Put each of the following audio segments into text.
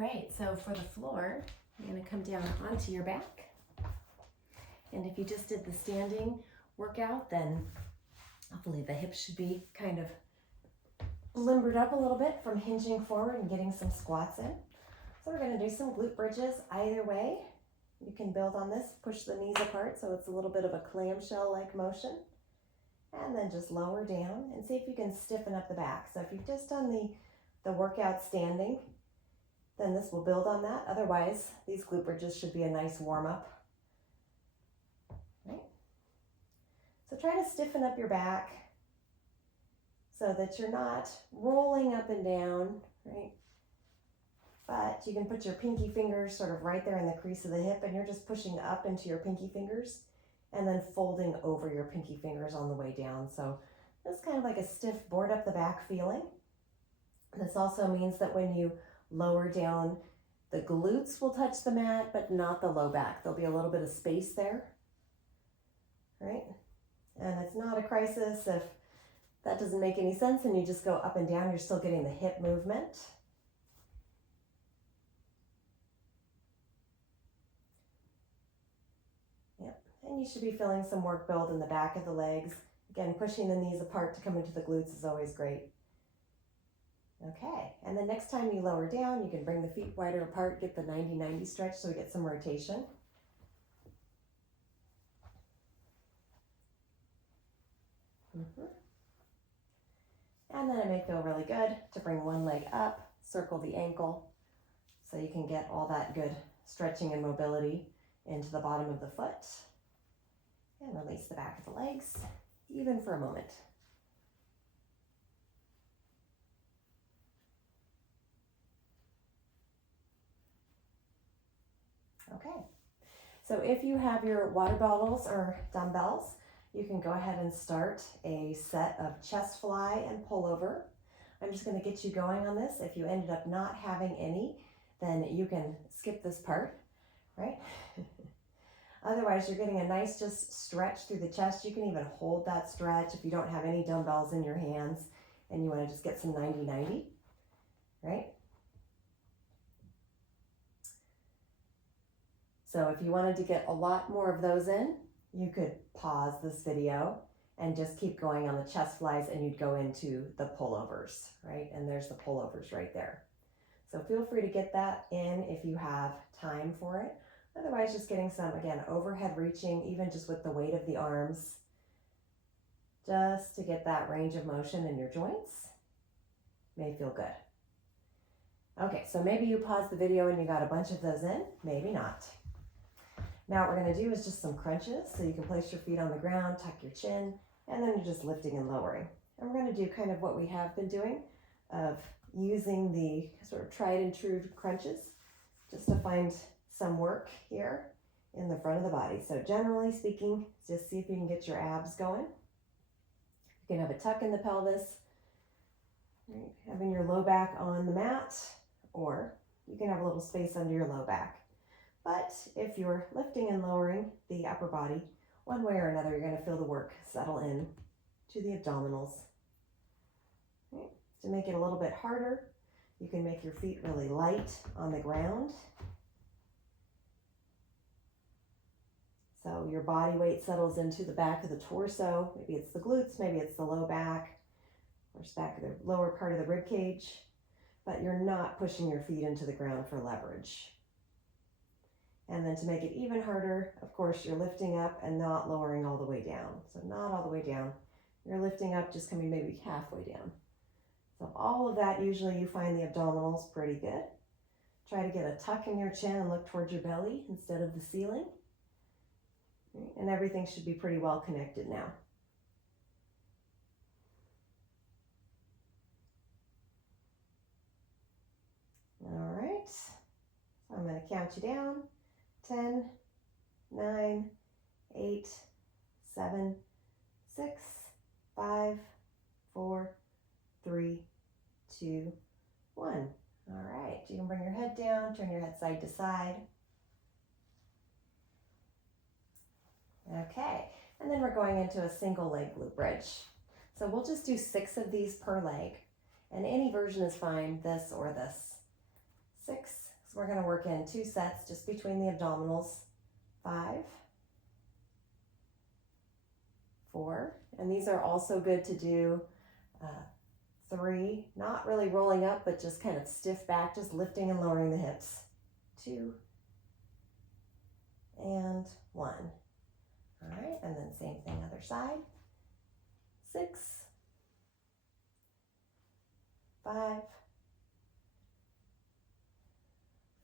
right, so for the floor, you're going to come down onto your back. And if you just did the standing workout, then hopefully the hips should be kind of limbered up a little bit from hinging forward and getting some squats in. So we're going to do some glute bridges either way. You can build on this, push the knees apart so it's a little bit of a clamshell-like motion. And then just lower down and see if you can stiffen up the back. So if you've just done the workout standing, then this will build on that. Otherwise, these glute bridges should be a nice warm-up. Right? So try to stiffen up your back so that you're not rolling up and down, right? But you can put your pinky fingers sort of right there in the crease of the hip, and you're just pushing up into your pinky fingers and then folding over your pinky fingers on the way down. So it's kind of like a stiff board up the back feeling. This also means that when you lower down, the glutes will touch the mat, but not the low back. There'll be a little bit of space there, right? And it's not a crisis if that doesn't make any sense and you just go up and down, you're still getting the hip movement. Yep, and you should be feeling some work build in the back of the legs. Again, pushing the knees apart to come into the glutes is always great. Okay, and then next time you lower down, you can bring the feet wider apart, get the 90-90 stretch so we get some rotation. And then it may feel really good to bring one leg up, circle the ankle, so you can get all that good stretching and mobility into the bottom of the foot. And release the back of the legs, even for a moment. Okay, so if you have your water bottles or dumbbells, you can go ahead and start a set of chest fly and pullover. I'm just going to get you going on this. If you ended up not having any, then you can skip this part, right? Otherwise, you're getting a nice just stretch through the chest. You can even hold that stretch if you don't have any dumbbells in your hands and you want to just get some 90-90, right? So if you wanted to get a lot more of those in, you could pause this video and just keep going on the chest flies and you'd go into the pullovers, right? And there's the pullovers right there. So feel free to get that in if you have time for it. Otherwise, just getting some, again, overhead reaching, even just with the weight of the arms, just to get that range of motion in your joints may feel good. Okay, so maybe you paused the video and you got a bunch of those in, maybe not. Now what we're going to do is just some crunches, so you can place your feet on the ground, tuck your chin, and then you're just lifting and lowering. And we're going to do kind of what we have been doing of using the sort of tried and true crunches just to find some work here in the front of the body. So generally speaking, just see if you can get your abs going. You can have a tuck in the pelvis, right? Having your low back on the mat, or you can have a little space under your low back. But if you're lifting and lowering the upper body, one way or another, you're going to feel the work settle in to the abdominals. Right? To make it a little bit harder, you can make your feet really light on the ground. So your body weight settles into the back of the torso. Maybe it's the glutes, maybe it's the low back, or it's back of the lower part of the rib cage, but you're not pushing your feet into the ground for leverage. And then to make it even harder, of course, you're lifting up and not lowering all the way down. So not all the way down. You're lifting up, just coming maybe halfway down. So all of that, usually you find the abdominals pretty good. Try to get a tuck in your chin and look towards your belly instead of the ceiling. And everything should be pretty well connected now. All right, so I'm going to count you down. 10, 9, 8, 7, 6, 5, 4, 3, 2, 1. All right, you can bring your head down, turn your head side to side. Okay, and then we're going into a single leg glute bridge. So we'll just do 6 of these per leg, and any version is fine, this or this. 6, So we're going to work in 2 sets just between the abdominals. 5, 4, and these are also good to do 3, not really rolling up, but just kind of stiff back, just lifting and lowering the hips. 2 and 1. All right, and then same thing other side. 6, 5,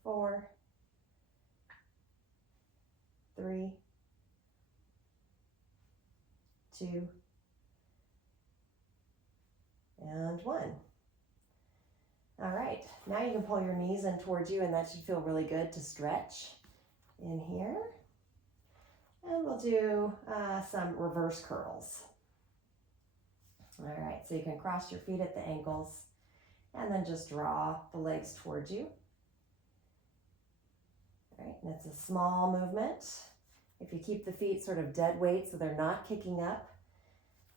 4, 3, 2, and 1. All right, now you can pull your knees in towards you, and that should feel really good to stretch in here. And we'll do some reverse curls. All right, so you can cross your feet at the ankles and then just draw the legs towards you. All right, and it's a small movement. If you keep the feet sort of dead weight so they're not kicking up,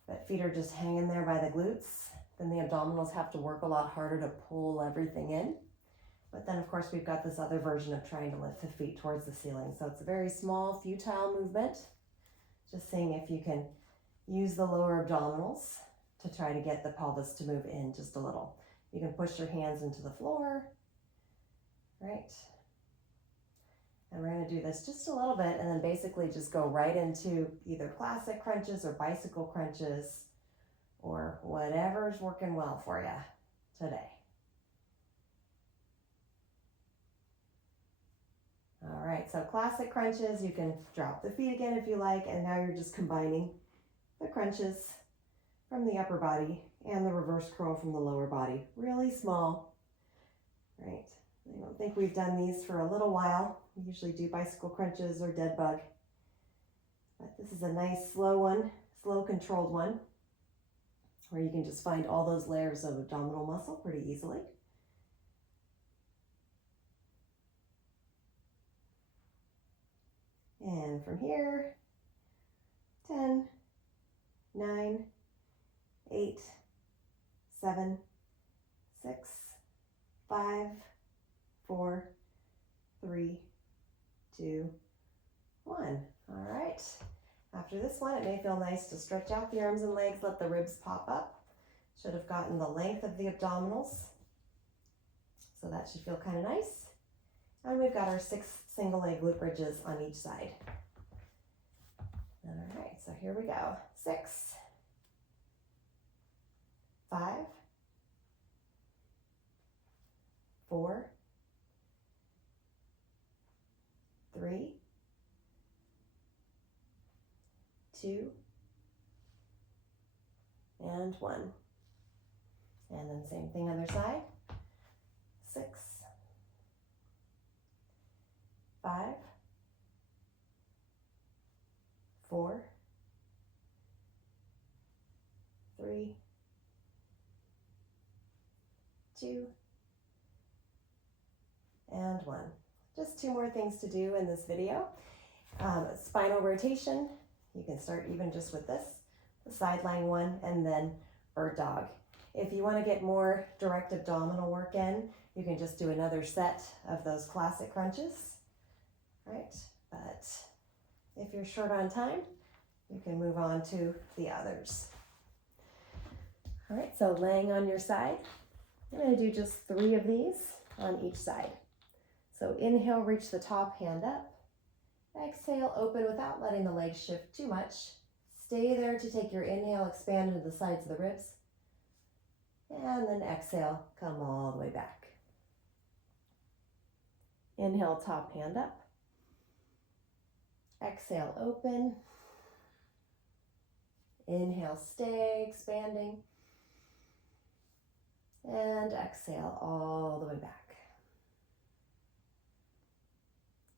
but feet are just hanging there by the glutes, then the abdominals have to work a lot harder to pull everything in. But then, of course, we've got this other version of trying to lift the feet towards the ceiling. So it's a very small, futile movement. Just seeing if you can use the lower abdominals to try to get the pelvis to move in just a little. You can push your hands into the floor, right? And we're going to do this just a little bit and then basically just go right into either classic crunches or bicycle crunches or whatever's working well for you today. All right, so classic crunches, you can drop the feet again if you like, and now you're just combining the crunches from the upper body and the reverse curl from the lower body. Really small, right? I don't think we've done these for a little while. We usually do bicycle crunches or dead bug, but this is a nice slow one, slow controlled one, where you can just find all those layers of abdominal muscle pretty easily. And from here, 10, 9, 8, 7, 6, 5, 4, 3, 2, 1. All right. After this one, it may feel nice to stretch out the arms and legs, let the ribs pop up. Should have gotten the length of the abdominals. So that should feel kind of nice. And we've got our 6 single leg glute bridges on each side. All right, so here we go. 6, 5, 4, 3, 2, and 1. And then same thing other side. 6, 5, 4, 3, 2, and 1. Just 2 more things to do in this video. Spinal rotation, you can start even just with this, the sideline one, and then bird dog. If you want to get more direct abdominal work in, you can just do another set of those classic crunches, right? But if you're short on time, you can move on to the others. All right, so laying on your side, I'm going to do just 3 of these on each side. So inhale, reach the top hand up. Exhale, open without letting the legs shift too much. Stay there to take your inhale, expand into the sides of the ribs. And then exhale, come all the way back. Inhale, top hand up. Exhale, open. Inhale, stay, expanding. And exhale, all the way back.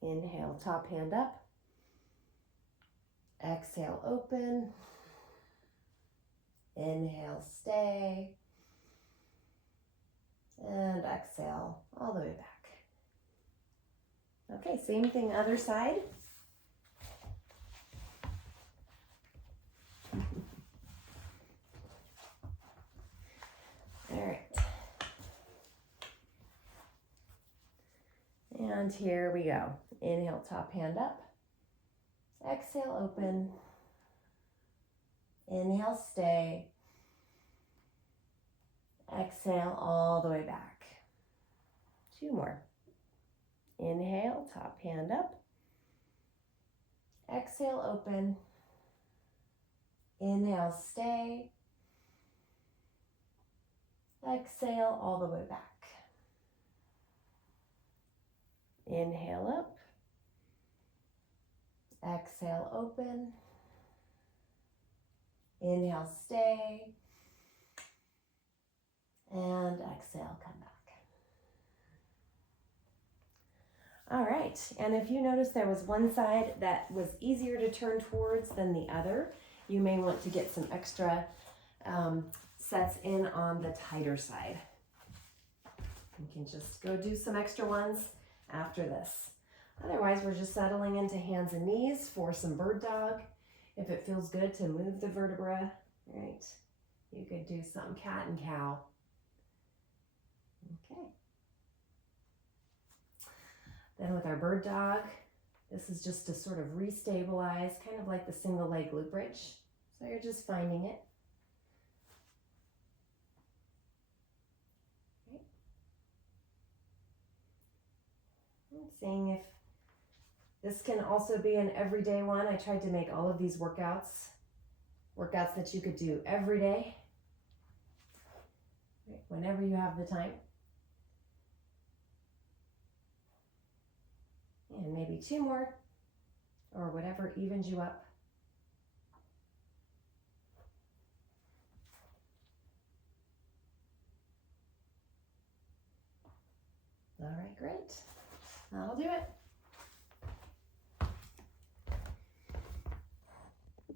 Inhale, top hand up. Exhale, open. Inhale, stay. And exhale, all the way back. Okay, same thing other side. All right. And here we go. Inhale, top hand up. Exhale, open. Inhale, stay. Exhale all the way back. 2 more. Inhale, top hand up. Exhale, open. Inhale, stay. Exhale all the way back. Inhale up. Exhale, open. Inhale, stay. And exhale, come back. All right, and if you notice there was one side that was easier to turn towards than the other, you may want to get some extra sets in on the tighter side. You can just go do some extra ones after this. Otherwise, we're just settling into hands and knees for some bird dog. If it feels good to move the vertebra, right? You could do some cat and cow. Okay. Then with our bird dog, this is just to sort of restabilize, kind of like the single leg glute bridge. So you're just finding it. Okay. And seeing if this can also be an everyday one. I tried to make all of these workouts that you could do every day, right, whenever you have the time. And maybe 2 more, or whatever evens you up. All right, great. That'll do it.